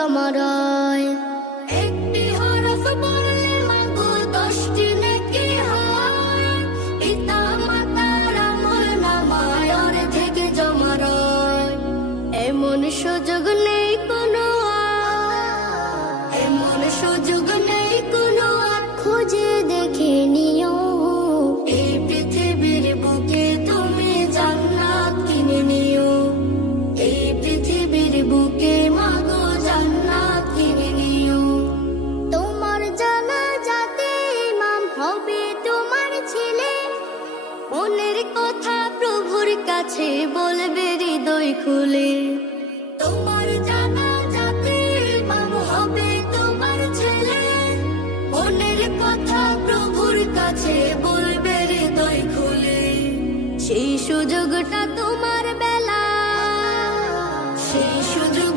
জমরয় একটি হরফ পড়লে মাগো দশটি নাকি হয়। পিতা মাতার আমল নামায় থেকে জমরয়। এমন সুযোগ নেই কোনো এমন সুযোগ মনের কথা প্রভুর কাছে বলবে হৃদয় খুলে। তোমার জানা হবে তোমার ছেলে। মনের কথা প্রভুর কাছে বলবে হৃদয় খুলে। সেই সুযোগটা তোমার বেলা। সেই সুযোগ